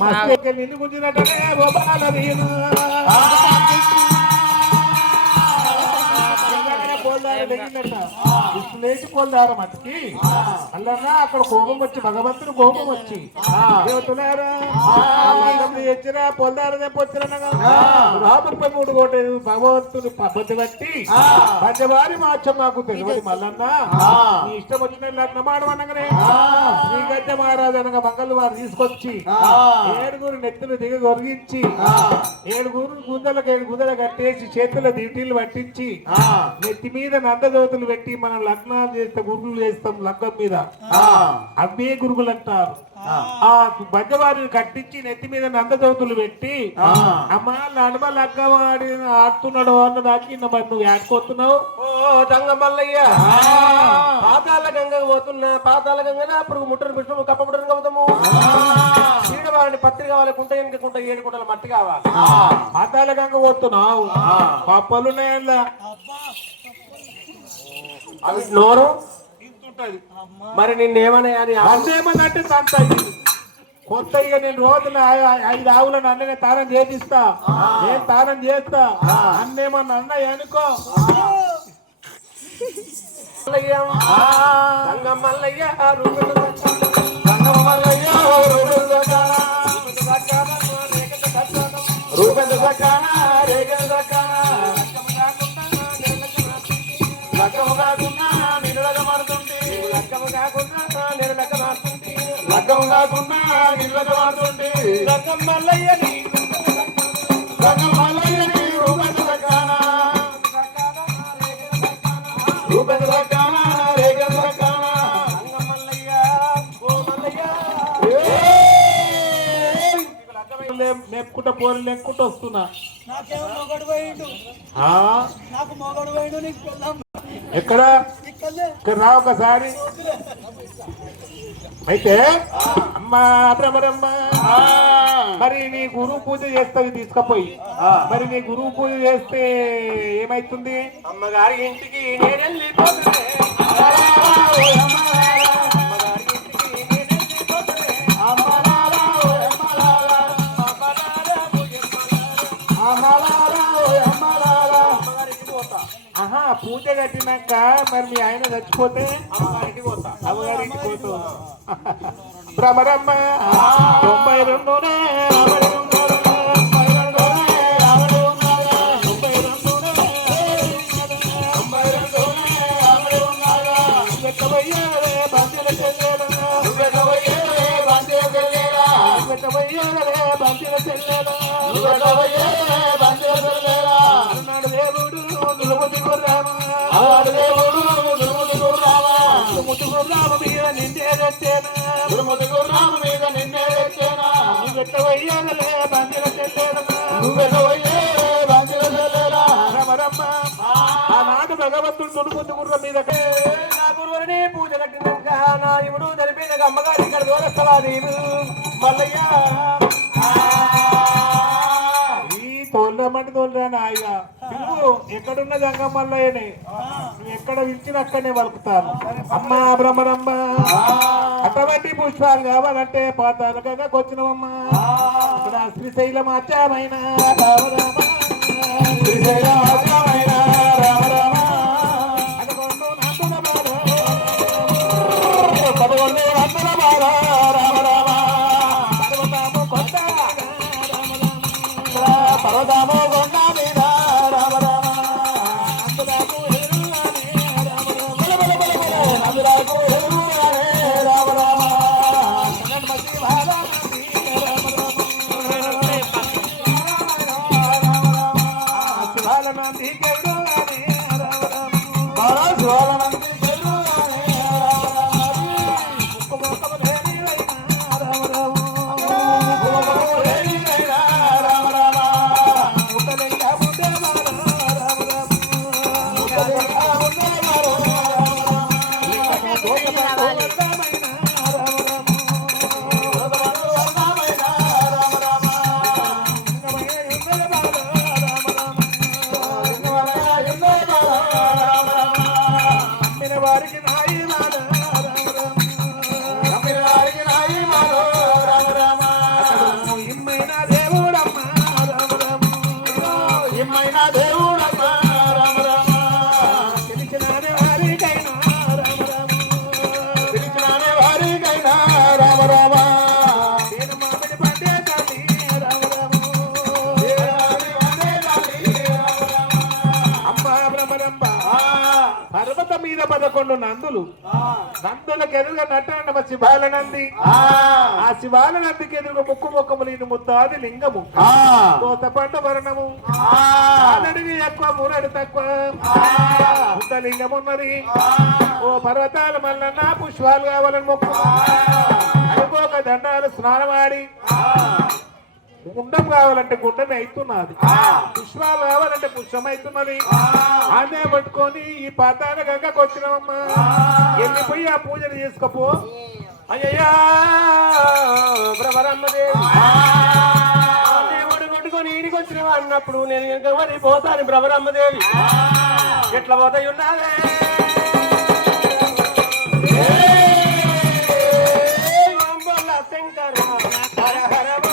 మస్తు నిన్ను గుంజినట్టనే గోపాల వీణ లేచి పొందారు మతికి అల్లన్నా అక్కడ కోపం వచ్చి భగవంతుడు కోపం వచ్చి దేవతలారా తెచ్చినా పొందారనే పొచ్చినా రాముడిపై 3 కోట్లు భగవంతుడు పద్ధతి బట్టి పంచవారి మార్చం నాకు తెలియదు మల్లన్నా నీ ఇష్టం వచ్చిన లగ్నం ఆడమనగానే శ్రీగడ్డ మహారాజు అనగా మంగళ వారు తీసుకొచ్చి 7 నెత్తులు దిగ గొరిగించి 7 గుందలకు 7 గుందలు కట్టేసి చేతుల దిటీలు పట్టించి నెత్తి మీద నందదోతులు పెట్టి మనం లగ్నాలు చేస్తే గురువులు చేస్తాం లగ్గం మీద అవే గురువులు అంటారు. ఆ బజ్జవారిని కట్టించి నెత్తి మీద నందదోతులు పెట్టి అమ్మ నడుమ లగ్గం ఆడి ఆడుతున్నాడు అన్న దానికి మరి నువ్వు ఆడుకోతున్నావు. ఓ దంగమల్లయ్య పాతాల గంగకు పోతున్నా పాతాల గంగ అప్పుడు ముట్టని పిలుపు కప్పముట్టని కవుతాము వాడిని పత్రి కావాలి కుంట ఎనుకుంట 7 కుంటల మట్టి కావాలి పాతాల గంగ పోతున్నావు పప్పలున్నాయల్లా అవి నోరు ఇంతుంటది మరి నిన్నేమన్నా అంతేమన్నంటే తంత కొత్త ఇక నేను రోజున 5 ఆవులను అన్ననే తానం చేపిస్తా నేను తానం చేస్తా అన్నేమన్నా అన్నయ్య అనుకో మల్లయ్య రూపెంద సకాన రేగన సకాన లక్కము కాకుండా నిలక మారుతుంది లక్కము కాకుండా నిలక మారుతుంది లక్కము కాకుండా నిలక మారుతుంది లక్కం మల్లయ్యని లక్కం మల్లయ్యని రూపెంద సకాన రూపెంద సకాన రేగన సకాన మల్లయ్య ఓ మల్లయ్య లేపుకుంటా పోలు లేకుంటూ వస్తున్నా. ఎక్కడ ఇక్కడ రా ఒకసారి. అయితే అమ్మా బ్రహ్మరమ్మ మరి నీ గురువు పూజ చేస్తావు తీసుకపోయి మరి నీ గురువు పూజ చేస్తే ఏమైతుంది? అమ్మగారి ఇంటికి నేను వెళ్ళిపోతే పూజ కట్టినాక మరి మీ ఆయన చచ్చిపోతే అమ్మగారింటికి పోతా అమ్మగారింటికి పోతావు. భ్రమరమ్మ 92 ఆనాడు భగవంతుడు తుడుముద్దు గుర్రం మీద నా గురువుని పూజ కట్టినాక నా ఇవుడు జరిపిన అమ్మగారి ఇక్కడ దూరస్తవా నీవు మల్లయ్య తోలమంటే తోలరా నాయగా నువ్వు ఎక్కడున్న జంగమల్లయ్యనే నువ్వు ఎక్కడ పిలిచిన అక్కడనే వలుకుతాను. అమ్మా బ్రహ్మరమ్మ అటువంటి పుష్పాలు కావాలంటే పాతాలకగా వచ్చినవమ్మా ఇక్కడ శ్రీశైలం ఆచామైన రామరామ శ్రీశైలం ఆచామైన రామరామ అదకొండు నందుల బాల 11 నందుల బాల రామరామ పర్వతాము కొత్త పర్వతాము కొండ మీద రామ రామ అందులకు అందులకు రామ రామ జగన్మతి బాలానంది శివాలనంది గౌరవానే రామ రామ శివాలనంది 11 నందులు నందులకు ఎదురుగా నట్టండి మా శివాల నంది ఆ శివాల నందికి ఎదురుగా ముక్కు లేని ముద్దాది లింగము తోతపండు వర్ణము అడిగి ఎక్కువ మూరడు తక్కువ ముద్ద లింగం ఉన్నది ఓ పర్వతాలు మల్లన్న పుష్పాలు కావాలని మొక్కు అనుకోక దండాలు స్నానమాడి గుండం కావాలంటే గుండమే అవుతున్నది పుష్పాలు కావాలంటే పుష్పం అవుతున్నది అదే పట్టుకొని ఈ పాతాల గంగకు వచ్చినామమ్మా వెళ్ళిపోయి ఆ పూజలు చేసుకపో అయ్యయ్యా భ్రమరమ్మదేవి దేవుడు కొట్టుకొని ఈడికి వచ్చినవా అన్నప్పుడు నేను ఇంకా మరి పోతాను భ్రమరమ్మదేవి ఎట్లా పోతాయి ఉన్నావే శంకర హర హర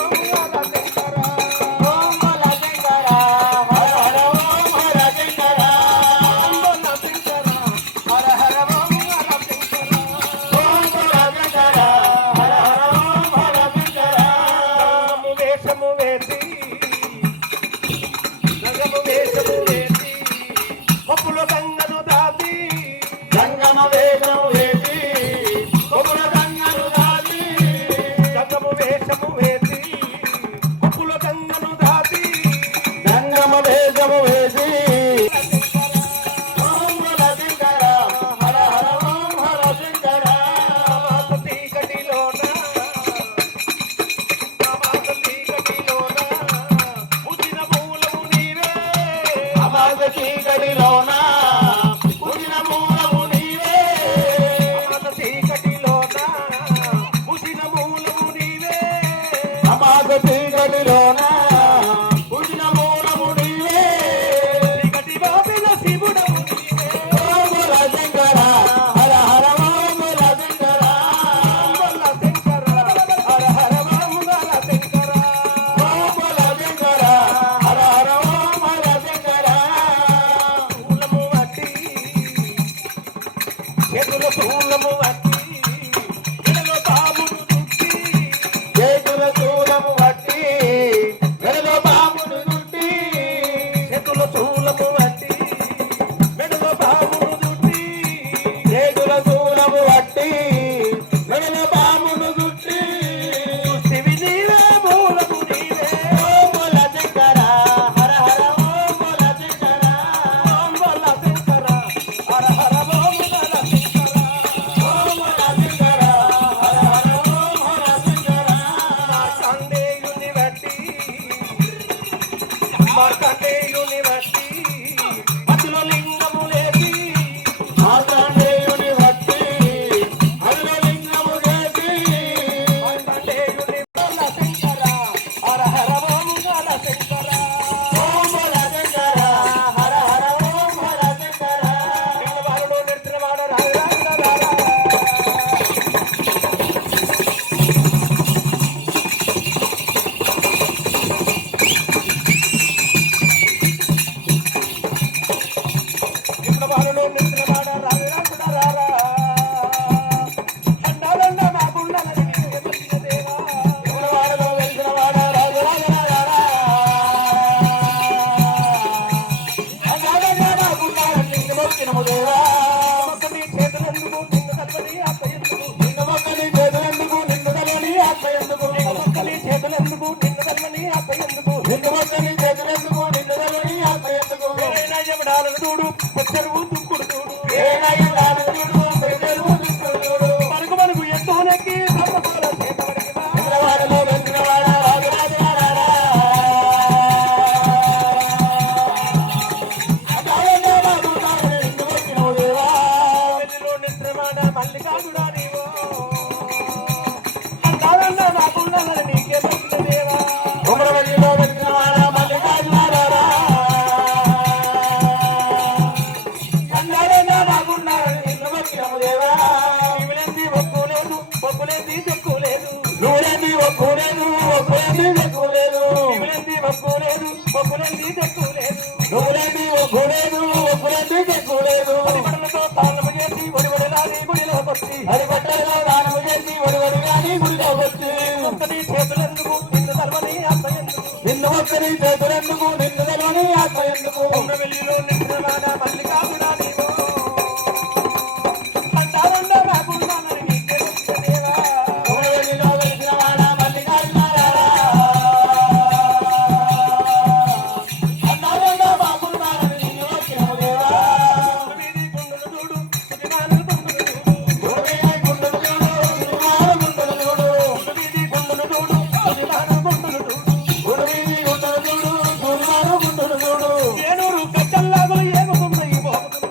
ఏనూరు కట్టల్లాగులు ఏముకున్నాయి పోతున్నాగా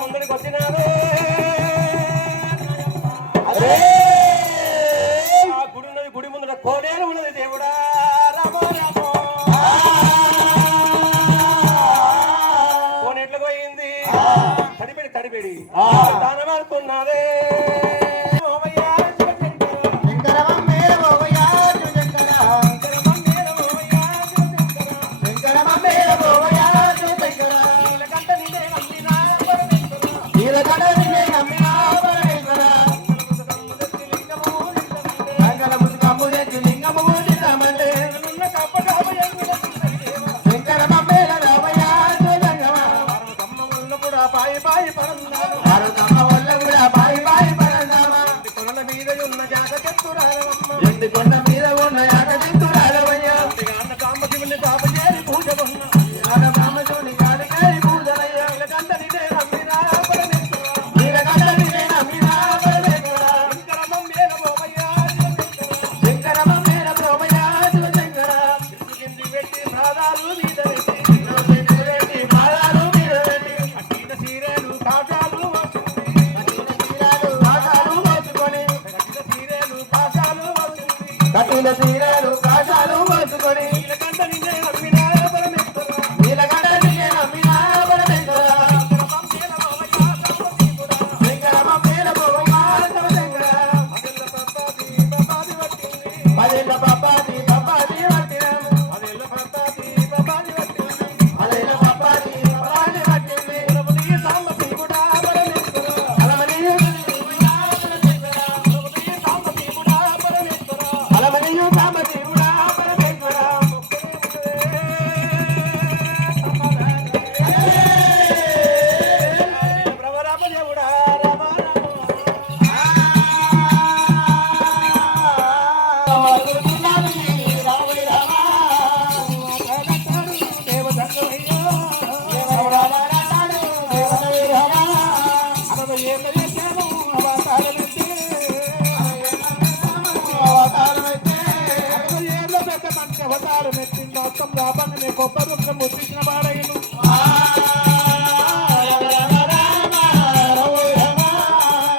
ముందరికి వచ్చినారు ఆ గుడి ఉన్నది గుడి ముందర కోడేరు ఉన్నది దేవుడా రామో రామో కోన ఎట్లా పోయింది తడిపెడి తడిపెడి దానమాడుతున్నారే బాయి బాయి పరందాను కొనల మీద ఉన్న జాత చెత్తురాలమ్మ కొండ మీద ఉన్న యాట తింటురాలవయ్యా అన్న కాంబశివుని తాప చేరి పూజ కొన్న రామచోని కాడికారి పూజలయ్యా కంట నిదే నమ్మినా పరమేశ్వరా నీలకంఠనినే నమ్మినా పరమేశ్వరా శంకరమం మేల పోవయ్యా శంకరమ మేర ప్రోమయా శివశంకర కింది పెట్టి ప్రాదాలు మీద పెట్టి పెట్టి పాదాలు మీద పెట్టి అట్టిన సీరేలు కాటాలు వస్తుంది తీరాలు పాదాలు మోసుకొని కట్టిన సీరేలు కాటాలు వస్తుంది కట్టుల తీరాలు కాశాలు మోసుకొని కంట నిదే నమ్మినా పరమేశ్వరా నీలకంఠనినే నమ్మినా పరమేశ్వరా శంకరమం మేల పోవయ్యా సర్వశివుడా శంకరమ మేర ప్రోమయా శివశంకర అదెల్ల పప్పాది పప్పాది పట్టింది పదేళ్ళ పప్పాది పప్పాది పట్టినాము అదెల్ల పప్పాది పప్పాది పట్టింది పదేళ్ళ పప్పాది పప్పాది పట్టింది ప్రభుని సాంబశివుడా పరమేశ్వరా అలమనియు ప్రభుని సాంబశివుడా పరమేశ్వరా అలమనియు కామదేవుడా పరమేశ్వరా ప్రభురామదేవుడా రామ దేవదంగమయ్యా 60 ఏళ్ళ చేశాను అవతారమెత్తి 60 ఏళ్ళ పెద్ద మనిషి అవతారమెత్తి మొత్తం రాబంగానే గొప్ప వృక్షం ముద్రించిన వాడయ్యను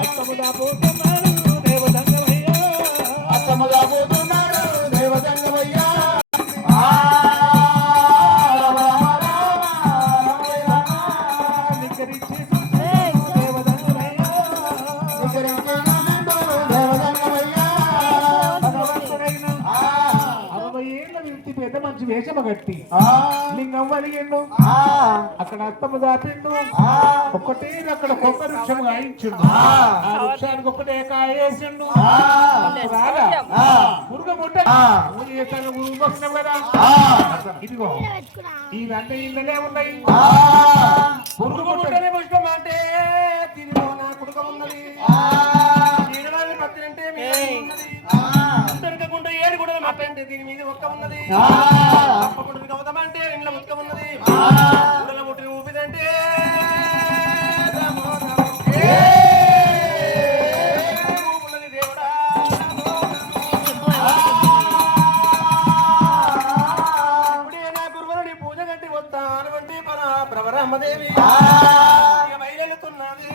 అత్తముదా పోతున్నాడు దేవదంగమయ్యా నిక్కరించి దేవదంగమయ్యా భగవంతుడైన 60 ఏళ్ళ వ్యక్తి పెద్ద మంచి వేషమ కట్టి లింగం వలిగిండు అక్కడ అత్తము దాపిండు ఒక్కటే అక్కడ కొత్త వృక్షం గాయించిండు ఆ వృక్షానికి ఒకటే కాయేసిండు రాగా మురుగ ముట్ట పూజ చేస్తాను వస్తున్నాం కదా ఇదిగో ఇవంటే ఇళ్ళనే ఉన్నాయి పురుగు ముట్టనే పుష్పం అంటే దీనిలో నా కుడుక ఉన్నది దీనిలోని పత్తి అంటే దొరకకుండా ఏడు కూడా మట్ట అంటే దీని మీద ఒక్క ఉన్నది అప్పకుండా గౌతమంటే ఇంట్లో ముక్క ఉన్నది గుడల ముట్టిన ఊపిదంటే ఉన్నది దేవుడా ఇప్పుడే నా గురువుని పూజ కట్టి వస్తాను అంటే ప్రవరమ్మదేవి బయలుతున్నది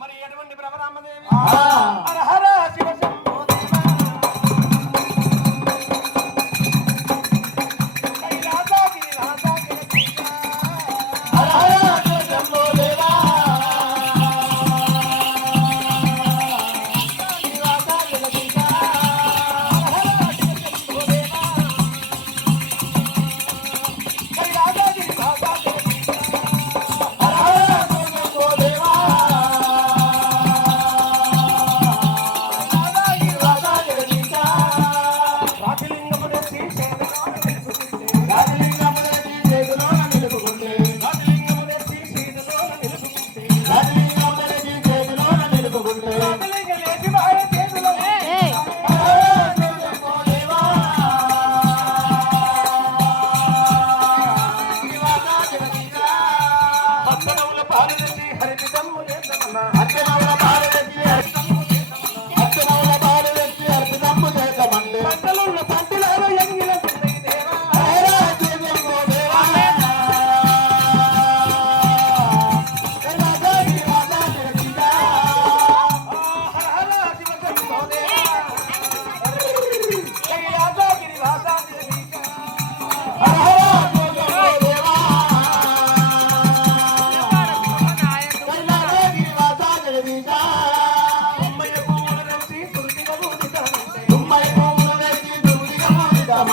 మరి ఎటువంటి ప్రవరమ్మదేవి హర హర శివ శంభో దేవా కైలాసాగిరి రాసాగిరి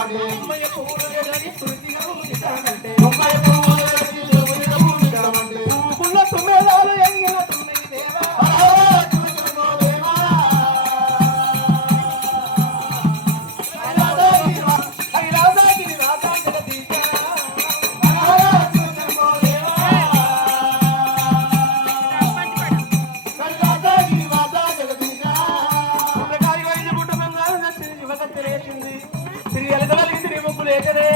అమ్మయ్య పువ్వులు లేదని పురిటిగా ఊదితామంటే పువ్వుకున్న తుమ్మెదాలు ఎంగిన తుమ్మిది దేవా కైలాసగిరి రాధా జగదీశ పుల్లకాయ వైద్య కుటుంబంగా నచ్చిన యువకత్తి రేసింది శ్రీ ఎలగలిగి శ్రీ ముగ్గులు ఏకరే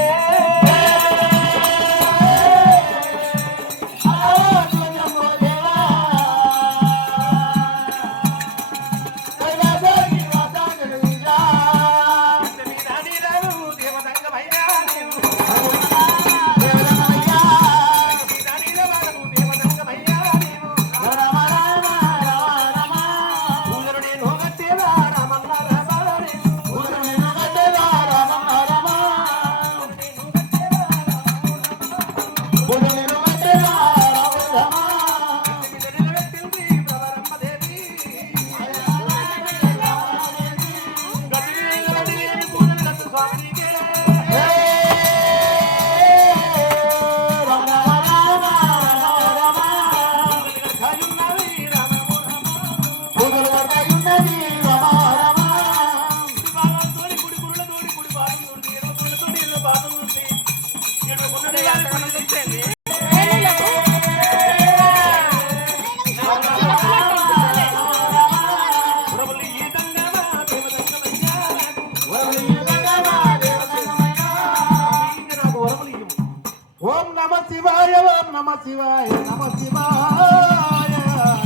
ఓం నమ శివాయ ఓం నమ శివాయ నమ శివాయ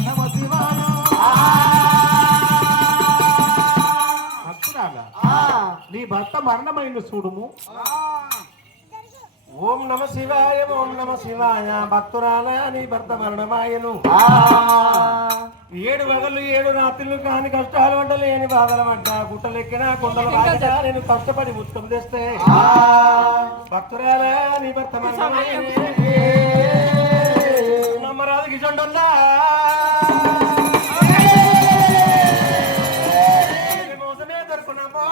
నమ శివాయ భక్తురాలా నీ భర్త మరణమైన చూడుము ఓం నమ శివాయ ఓం నమ శివాయ భక్తురాల నీ భర్త మరణమాయను 7 పగళ్ళు 7 రాత్రులు కాని కష్టాలు వంట లేని బాధల పడ్డ గుట్టలెక్కిన కొండలు వాగినా నేను కష్టపడి ఉత్తం తెస్తే భక్తురాల నీ భర్త మరణమాయను నమ్మరాదు గిజొండల్లా మోసమే దొరుకున్నామో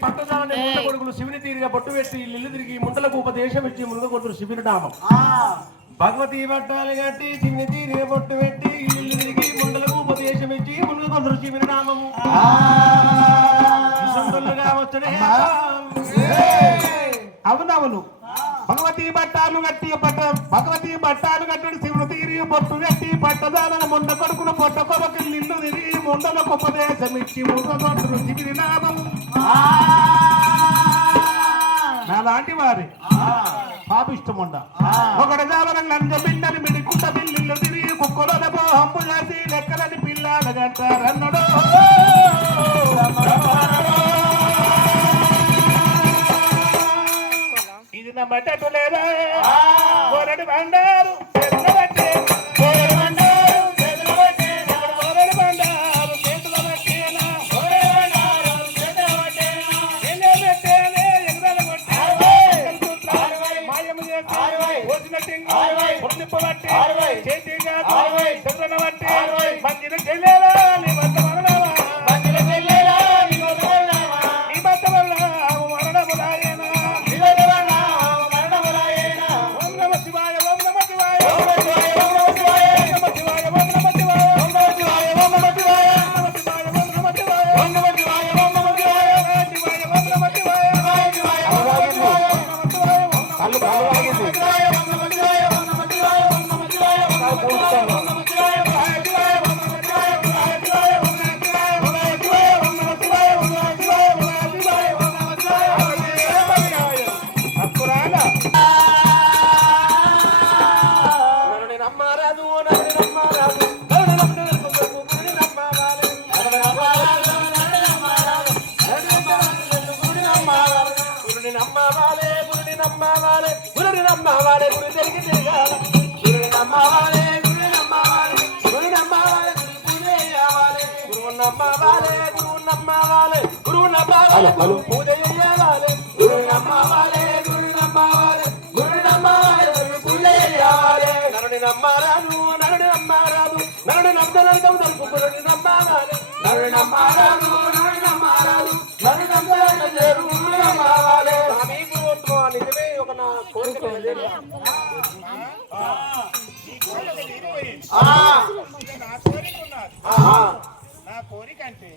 పట్టదాన్ని ముండ కొడుకులు శివుని తీరిగా బొట్టు పెట్టి ఇల్లు తిరిగి ముండలకు ఉపదేశం ఇచ్చి ముందు కొడుకులు శివుని నామం భగవతి పట్టాలు కట్టి చిన్ని తీరిగా బొట్టు పెట్టి ఇల్లు తిరిగి ముండలకు ఉపదేశం ఇచ్చి ముందు కొడుకులు శివుని నామము వచ్చనే అవునవును భగవతి బట్టాలు కట్టి భగవతి బట్టాలు కట్టడి శివుడు తీరి బొట్టు కట్టి పట్టదాలను ముండ కొడుకులు పొట్ట కొరకు ఇల్లు తిరిగి ముండలకు ఉపదేశం ఇచ్చి ముందు కొడుకులు శివుని నామము నాలాంటి వారి పాపిష్టముండ ఒకటి జావరం లంజ బిడ్డని మిడికుట్ట బిల్లు తిరిగి కుక్కలతో హంపు చేసి లెక్కలని పిల్లలు గంటారన్నడో ఇది నా మటటు లేదా కొరడి బండారు నన్ను నమ్మరాదు నరకం తలుపుకుని నమ్మాలి నన్ను నమ్మారాదు నన్ను నమ్మారాదు నన్ను నమ్మాలి నమ్మాలి మీకు నిజమే ఒక నా కోరిక నా కోరిక అంటే